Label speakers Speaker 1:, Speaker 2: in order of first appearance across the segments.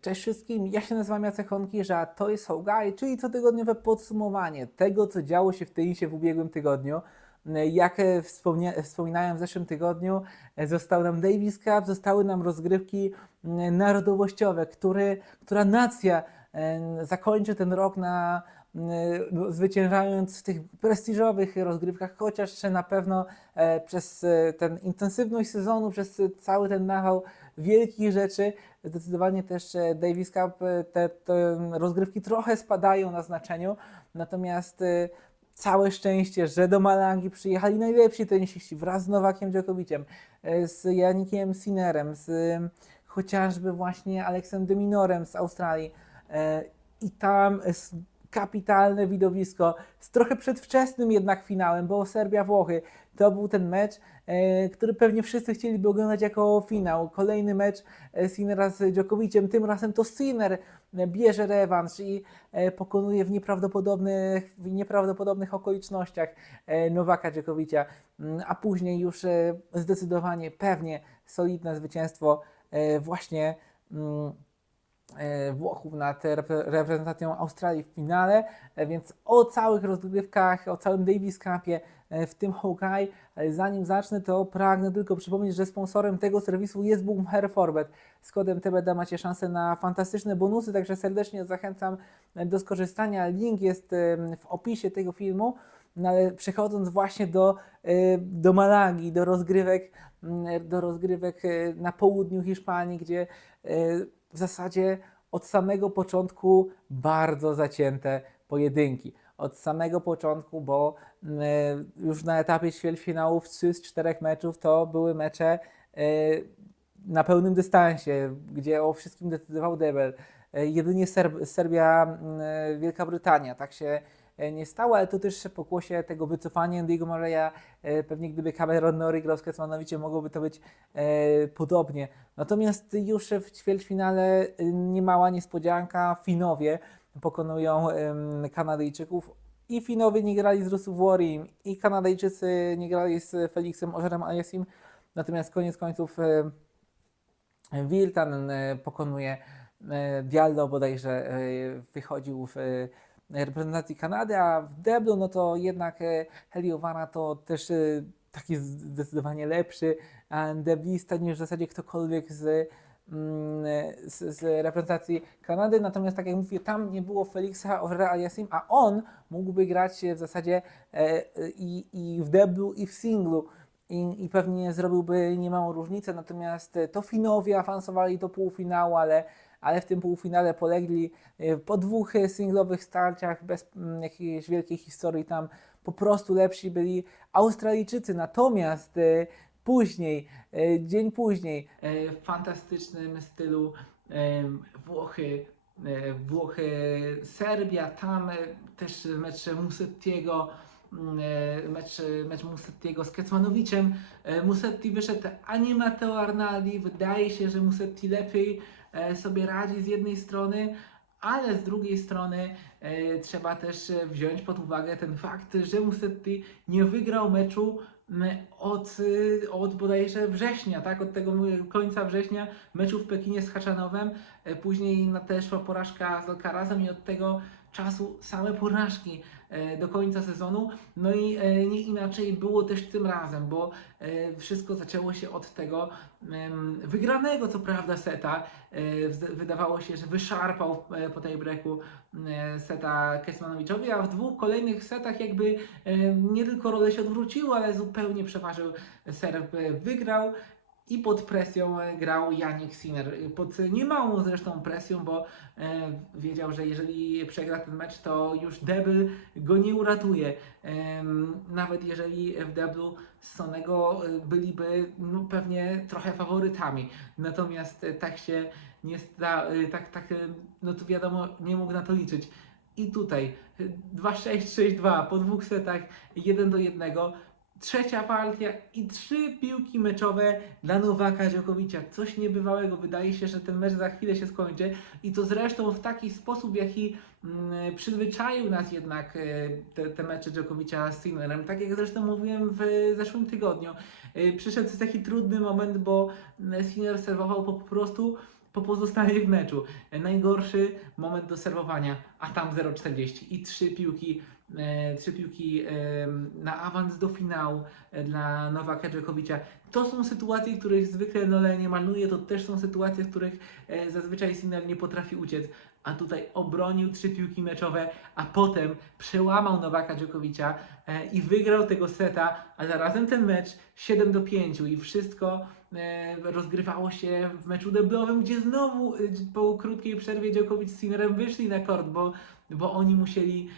Speaker 1: Cześć wszystkim, ja się nazywam Jacek Honkisz, a to jest How Guy, czyli cotygodniowe podsumowanie tego, co działo się w tenisie w ubiegłym tygodniu. Jak e, wspominałem w zeszłym tygodniu, e, został nam Davis Cup, zostały nam rozgrywki narodowościowe, który, która nacja e, zakończy ten rok na zwyciężając w tych prestiżowych rozgrywkach, chociaż na pewno e, przez e, ten intensywność sezonu, przez cały ten nawał wielkich rzeczy, zdecydowanie też e, Davis Cup, te, te rozgrywki trochę spadają na znaczeniu, natomiast całe szczęście, że do Malangi przyjechali najlepsi tenisiści wraz z Nowakiem Dżokowiciem, z Janikiem Sinerem, z chociażby właśnie Aleksem de Minorem z Australii i tam kapitalne widowisko z trochę przedwczesnym jednak finałem, bo Serbia-Włochy to był ten mecz, e, który pewnie wszyscy chcieliby oglądać jako finał. Kolejny mecz e, Sinera z Djokoviciem, tym razem to Sinner e, bierze rewanż i pokonuje w nieprawdopodobnych, w nieprawdopodobnych okolicznościach Nowaka Djokovicia, Mm, a później już zdecydowanie, pewnie solidne zwycięstwo właśnie mm, Włochów nad repre- reprezentacją Australii w finale, e, więc o całych rozgrywkach, o całym Davis Cupie, e, w tym Hawkeye, zanim zacznę, to pragnę tylko przypomnieć, że sponsorem tego serwisu jest Boom Hair Forbet. Z kodem TBD macie szansę na fantastyczne bonusy, także serdecznie zachęcam e, do skorzystania. Link jest w opisie tego filmu. No ale przechodząc właśnie do, e, do Malagi, do rozgrywek, do rozgrywek e, na południu Hiszpanii, gdzie e, w zasadzie od samego początku bardzo zacięte pojedynki. Od samego początku, bo e, już na etapie ćwierćfinałów 3 z 4 meczów to były mecze e, na pełnym dystansie, gdzie o wszystkim decydował Debel. E, Jedynie Serb- Serbia, Wielka Brytania, tak się nie stało, ale to też pokłosie tego wycofania Andy'ego Murray'a, e, pewnie gdyby Cameron Norrie grał z Kecmanowiciem, mogłoby to być e, podobnie. Natomiast już w ćwierćfinale e, niemała niespodzianka, Finowie pokonują Kanadyjczyków. I Finowie nie grali z Rusów Warim i Kanadyjczycy nie grali z Felixem Ożerem Aliasim, natomiast koniec końców e, Wiltan e, pokonuje e, Diallo, bodajże e, wychodził w e, reprezentacji Kanady, a w deblu no to jednak e, Heliowara to też e, taki zdecydowanie lepszy deblista niż w zasadzie ktokolwiek z, mm, z, z reprezentacji Kanady, natomiast tak jak mówię, tam nie było Felixa Orera Aliasim, a on mógłby grać w zasadzie e, i, i w deblu i w singlu. I, i pewnie zrobiłby niemałą różnicę, natomiast to Finowie awansowali do półfinału, ale, ale w tym półfinale polegli e, po dwóch e, singlowych starciach, bez mm, jakiejś wielkiej historii, tam po prostu lepsi byli Australijczycy, natomiast e, później, e, dzień później, e, w fantastycznym stylu em, Włochy, e, Włochy, Serbia, tam e, też mecz Musettiego, mm, e, mecz, mecz Musettiego z Kecmanowiciem. E, Musetti wyszedł, a nie Matteo Arnaldi. Wydaje się, że Musetti lepiej e, sobie radzi z jednej strony, ale z drugiej strony e, trzeba też e, wziąć pod uwagę ten fakt, że Musetti nie wygrał meczu od, od bodajże września, tak? Od tego końca września meczu w Pekinie z Haczanowem, e, później nadeszła porażka z Alcarazem i od tego czasu same porażki e, do końca sezonu. No i e, nie inaczej było też tym razem, bo e, wszystko zaczęło się od tego wygranego, co prawda, seta. E, Wydawało się, że wyszarpał e, po tej breaku e, seta Kesmanowiczowi, a w dwóch kolejnych setach jakby e, nie tylko role się odwróciły, ale zupełnie przeważył Serb, e, wygrał. I pod presją e, grał Janik Sinner. Pod niemałą zresztą presją, bo e, wiedział, że jeżeli przegra ten mecz, to już debl go nie uratuje. Nawet jeżeli w deblu Sonego e, byliby no, pewnie trochę faworytami. Natomiast e, tak się nie sta, e, tak, tak, e, no to wiadomo, nie mógł na to liczyć. I tutaj e, 2-6, 6-2 po dwóch setach 1 do 1. Trzecia partia i trzy piłki meczowe dla Nowaka Dżokowicza. Coś niebywałego. Wydaje się, że ten mecz za chwilę się skończy. I to zresztą w taki sposób, jaki mm, przyzwyczaił nas jednak e, te, te mecze Dżokowicza z Sinnerem. Tak jak zresztą mówiłem w zeszłym tygodniu. E, Przyszedł taki trudny moment, bo mm, Sinner serwował po prostu po pozostałych w meczu. E, Najgorszy moment do serwowania, a tam 0,40 i trzy piłki, trzy piłki e, na awans do finału e, dla Nowaka Dżokowicza. To są sytuacje, których zwykle Nole nie maluje, to też są sytuacje, w których e, zazwyczaj Sinner nie potrafi uciec, a tutaj obronił trzy piłki meczowe, a potem przełamał Nowaka Dżokowicza e, i wygrał tego seta, a zarazem ten mecz 7 do 5 i wszystko e, rozgrywało się w meczu deblowym, gdzie znowu e, po krótkiej przerwie Djokovic z Sinnerem wyszli na kort, bo, bo oni musieli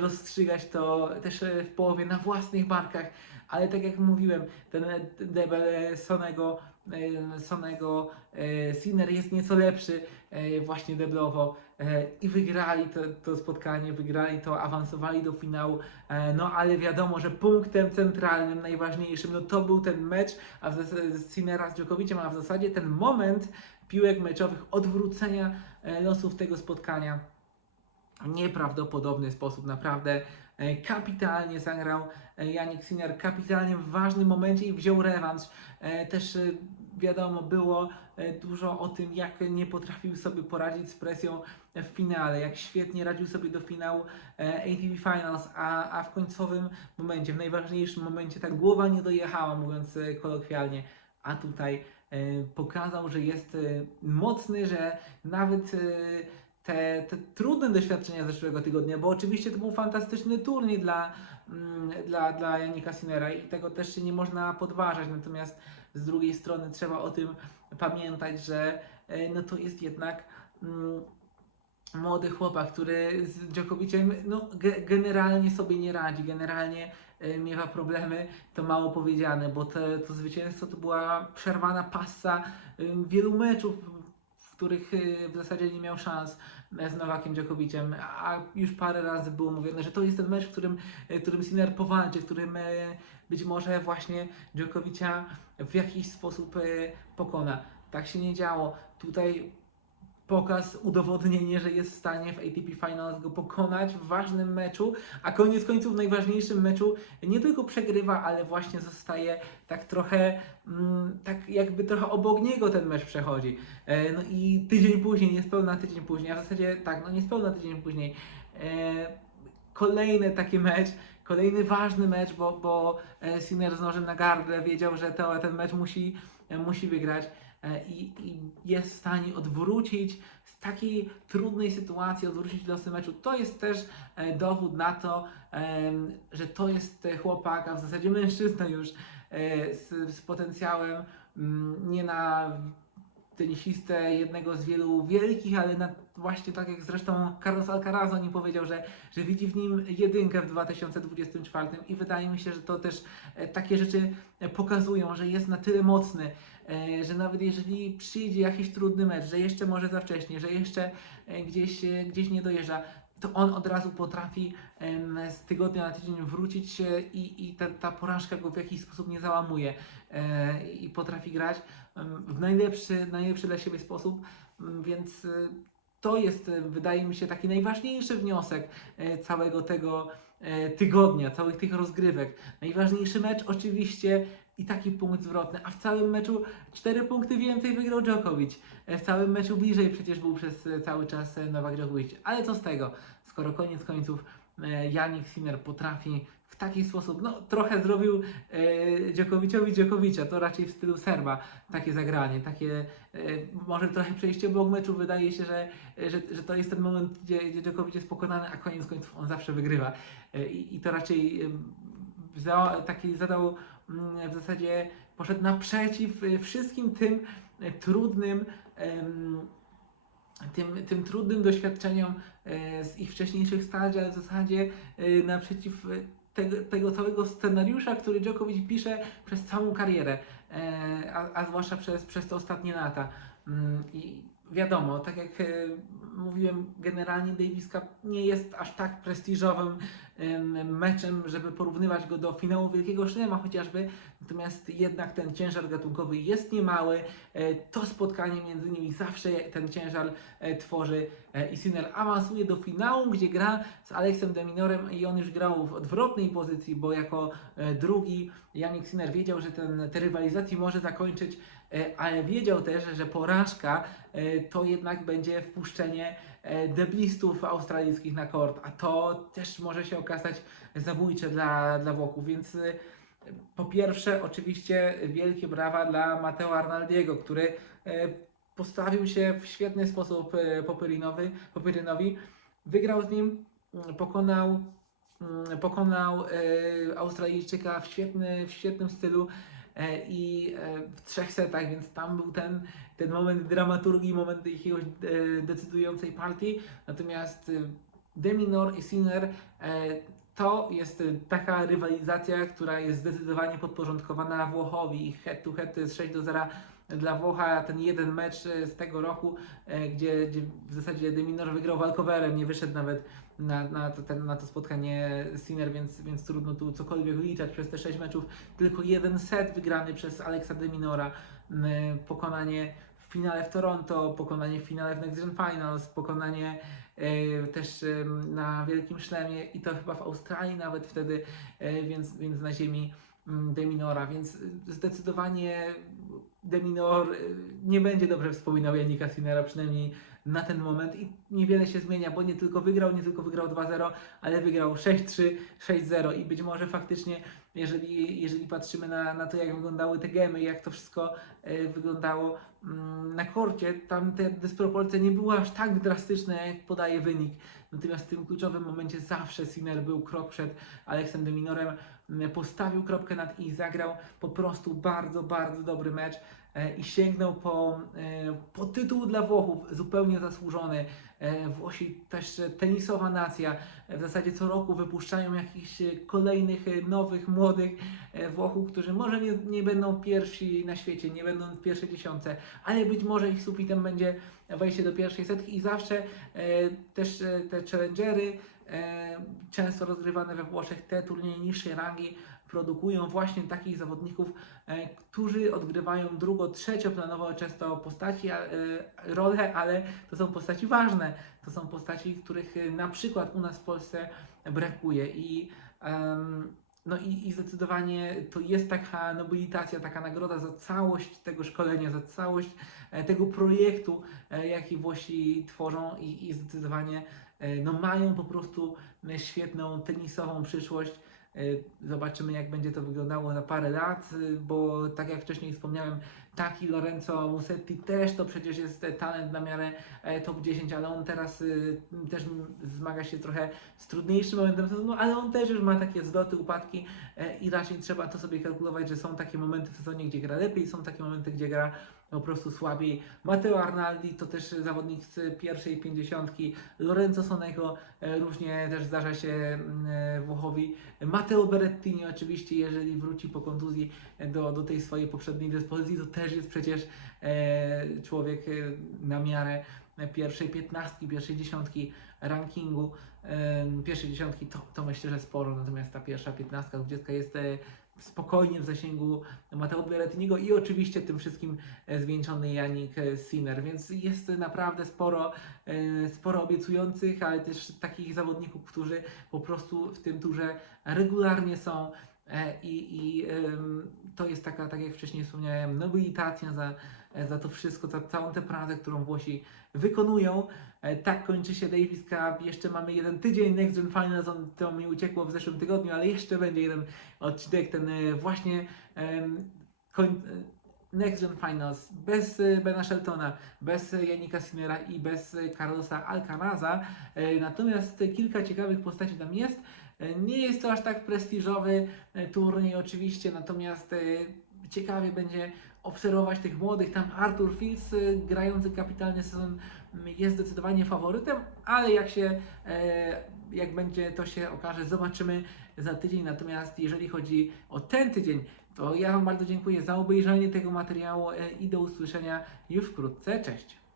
Speaker 1: rozstrzygać to też w połowie na własnych barkach, ale tak jak mówiłem, ten debel Sonego, Sonego Sinner jest nieco lepszy właśnie deblowo i wygrali to, to spotkanie, wygrali to, awansowali do finału, e, no ale wiadomo, że punktem centralnym, najważniejszym, no to był ten mecz, a w z Sinnera z Djokoviciem, a w zasadzie ten moment piłek meczowych, odwrócenia e, losów tego spotkania. Nieprawdopodobny sposób, naprawdę e, kapitalnie zagrał e, Janik Sinner, kapitalnie w ważnym momencie i wziął rewanż. E, Też e, wiadomo było e, dużo o tym, jak nie potrafił sobie poradzić z presją w finale, jak świetnie radził sobie do finału e, ATP Finals, a, a w końcowym momencie, w najważniejszym momencie ta głowa nie dojechała, mówiąc e, kolokwialnie, a tutaj pokazał, że jest mocny, że nawet te, te trudne doświadczenia zeszłego tygodnia, bo oczywiście to był fantastyczny turniej dla, mm, dla, dla Janika Sinera i tego też się nie można podważać, natomiast z drugiej strony trzeba o tym pamiętać, że e, no to jest jednak mm, młody chłopak, który z Djokoviciem no, ge, generalnie sobie nie radzi, generalnie e, miewa problemy, to mało powiedziane, bo te, to zwycięstwo to była przerwana passa ym, wielu meczów, których y, w zasadzie nie miał szans e, z Nowakiem Djokoviciem, a już parę razy było mówione, że to jest ten mecz, w którym, e, w którym Sinner powalczy, w którym e, być może właśnie Djokovicia w jakiś sposób pokona. Tak się nie działo. Tutaj pokaz, udowodnienie, że jest w stanie w ATP Finals go pokonać w ważnym meczu, a koniec końców w najważniejszym meczu nie tylko przegrywa, ale właśnie zostaje tak trochę, mm, tak jakby trochę obok niego ten mecz przechodzi. E, no i tydzień później, niespełna tydzień później, a w zasadzie tak, no niespełna tydzień później, e, kolejny taki mecz, kolejny ważny mecz, bo, bo e, Sinner z nożem na gardle wiedział, że to, ten mecz musi, musi wygrać i, i jest w stanie odwrócić z takiej trudnej sytuacji, odwrócić losy meczu. To jest też e, dowód na to, że to jest e, chłopak, a w zasadzie mężczyzna już e, z, z potencjałem mm, nie na tenisistę, jednego z wielu wielkich, ale na, właśnie tak jak zresztą Carlos Alcaraz o nim powiedział, że, że widzi w nim jedynkę w 2024 i wydaje mi się, że to też e, takie rzeczy e, pokazują, że jest na tyle mocny, e, że nawet jeżeli przyjdzie jakiś trudny mecz, że jeszcze może za wcześnie, że jeszcze gdzieś, gdzieś nie dojeżdża, to on od razu potrafi z tygodnia na tydzień wrócić się i, i ta, ta porażka go w jakiś sposób nie załamuje e, i potrafi grać w najlepszy, najlepszy dla siebie sposób, m, więc e, to jest, e, wydaje mi się, taki najważniejszy wniosek całego tego tygodnia, całych tych rozgrywek. Najważniejszy mecz oczywiście i taki punkt zwrotny, a w całym meczu 4 punkty więcej wygrał Djokovic. E, W całym meczu bliżej przecież był przez e, cały czas e, Nowak Djokovic. Ale co z tego, skoro koniec końców Janik Sinner potrafi w taki sposób, no trochę zrobił e, Djokoviciowi Djokovicia, to raczej w stylu Serba, takie zagranie, takie e, może trochę przejście obok meczu, wydaje się, że, że, że to jest ten moment, gdzie, gdzie Djokovic jest pokonany, a koniec końców on zawsze wygrywa. E, I, i to raczej za, taki zadał mm, w zasadzie, poszedł naprzeciw e, wszystkim tym e, trudnym tym, tym trudnym doświadczeniom e, z ich wcześniejszych stadii, ale w zasadzie naprzeciw tego, tego całego scenariusza, który Djokovic pisze przez całą karierę, e, a, a zwłaszcza przez, przez te ostatnie lata. Mm, I wiadomo, tak jak e, mówiłem, generalnie Davis Cup nie jest aż tak prestiżowym em, meczem, żeby porównywać go do finału Wielkiego Szlema chociażby, natomiast jednak ten ciężar gatunkowy jest niemały, E, to spotkanie między nimi zawsze ten ciężar e, tworzy. I Sinner awansuje do finału, gdzie gra z Aleksem Deminorem i on już grał w odwrotnej pozycji, bo jako drugi Janik Sinner wiedział, że ten, te rywalizacje może zakończyć ale wiedział też, że porażka e, to jednak będzie wpuszczenie e, deblistów australijskich na kort, a to też może się okazać zabójcze dla, dla Włochów, więc e, po pierwsze oczywiście wielkie brawa dla Matteo Arnaldiego, który e, postawił się w świetny sposób e, Popyrinowi, wygrał z nim, mm, pokonał, mm, pokonał e, Australijczyka w, świetny, w świetnym stylu. e, i e, w trzech setach, więc tam był ten, ten moment dramaturgii, moment jakiegoś e, decydującej partii, natomiast e, Deminor i Sinner e, to jest e, taka rywalizacja, która jest zdecydowanie podporządkowana Włochowi. Ich head to head to jest 6 do 0 dla Włocha. Ten jeden mecz e, z tego roku, e, gdzie, gdzie w zasadzie Deminor wygrał walkowerem, nie wyszedł nawet na, na, to, ten, na to spotkanie Sinner, więc, więc trudno tu cokolwiek liczać przez te 6 meczów. Tylko jeden set wygrany przez Alexa Deminora, m, pokonanie w finale w Toronto, pokonanie w finale w Next Gen Finals, pokonanie e, też em, na Wielkim Szlemie i to chyba w Australii nawet wtedy, e, więc, więc na ziemi mm, Deminora, więc y, zdecydowanie Deminor y, nie będzie dobrze wspominał Janika Sinera, przynajmniej na ten moment i niewiele się zmienia, bo nie tylko wygrał, nie tylko wygrał 2-0, ale wygrał 6-3, 6-0 i być może faktycznie, jeżeli, jeżeli patrzymy na, na to, jak wyglądały te gemy, jak to wszystko e, wyglądało mm, na korcie, tam te dysproporcje nie były aż tak drastyczne, jak podaje wynik. Natomiast w tym kluczowym momencie zawsze Sinner był krok przed Aleksem Deminorem, m, postawił kropkę nad i zagrał po prostu bardzo, bardzo dobry mecz i sięgnął po, e, po tytuł dla Włochów, zupełnie zasłużony. E, Włosi też e, tenisowa nacja, e, w zasadzie co roku wypuszczają jakichś e, kolejnych, e, nowych, młodych e, Włochów, którzy może nie, nie będą pierwsi na świecie, nie będą w pierwszej dziesiątce, ale być może ich sufitem będzie wejście do pierwszej setki i zawsze e, też e, te challengery, e, często rozgrywane we Włoszech, te turnieje niższej rangi produkują właśnie takich zawodników, e, którzy odgrywają drugo, trzecioplanowo często postaci, e, role, ale to są postaci ważne. To są postaci, których e, na przykład u nas w Polsce brakuje i em, no i, i zdecydowanie to jest taka nobilitacja, taka nagroda za całość tego szkolenia, za całość tego projektu, jaki Włosi tworzą i, i zdecydowanie no, mają po prostu świetną tenisową przyszłość. E, Zobaczymy, jak będzie to wyglądało za parę lat, e, bo tak jak wcześniej wspomniałem, taki Lorenzo Musetti też to przecież jest e, talent na miarę e, top 10, ale on teraz e, też zmaga się trochę z trudniejszym momentem sezonu, ale on też już ma takie wzloty, upadki i raczej trzeba to sobie kalkulować, że są takie momenty w sezonie, gdzie gra lepiej, są takie momenty, gdzie gra po prostu słabiej. Matteo Arnaldi to też zawodnik z pierwszej pięćdziesiątki, Lorenzo Sonego e, różnie też zdarza się mm, e, Włochowi. Matteo Berrettini oczywiście, jeżeli wróci po kontuzji do, do tej swojej poprzedniej dyspozycji, to też jest przecież e, człowiek e, na miarę pierwszej piętnastki, pierwszej dziesiątki rankingu. E, pierwszej dziesiątki to, to myślę, że sporo, natomiast ta pierwsza piętnastka, dwudziestka jest e, spokojnie w zasięgu Mateo Berrettiniego i oczywiście tym wszystkim e, zwieńczony Janik e, Sinner, więc jest naprawdę sporo, e, sporo obiecujących, ale też takich zawodników, którzy po prostu w tym turze regularnie są i, i em, to jest taka, tak jak wcześniej wspomniałem, nobilitacja za, e, za to wszystko, za całą tę pracę, którą Włosi wykonują. E, Tak kończy się Davis Cup. Jeszcze mamy jeden tydzień Next Gen Finals, on, to mi uciekło w zeszłym tygodniu, ale jeszcze będzie jeden odcinek, ten e, właśnie koń, e, Next Gen Finals bez e, Bena Sheltona, bez e, Janika Sinnera i bez e, Carlosa Alcaraza. E, Natomiast e, kilka ciekawych postaci tam jest. Nie jest to aż tak prestiżowy e, turniej oczywiście, natomiast e, ciekawie będzie obserwować tych młodych. Tam Arthur Fields, e, grający kapitalny sezon, jest zdecydowanie faworytem, ale jak się, jak będzie to się okaże, zobaczymy za tydzień. Natomiast jeżeli chodzi o ten tydzień, to ja Wam bardzo dziękuję za obejrzenie tego materiału i do usłyszenia już wkrótce. Cześć!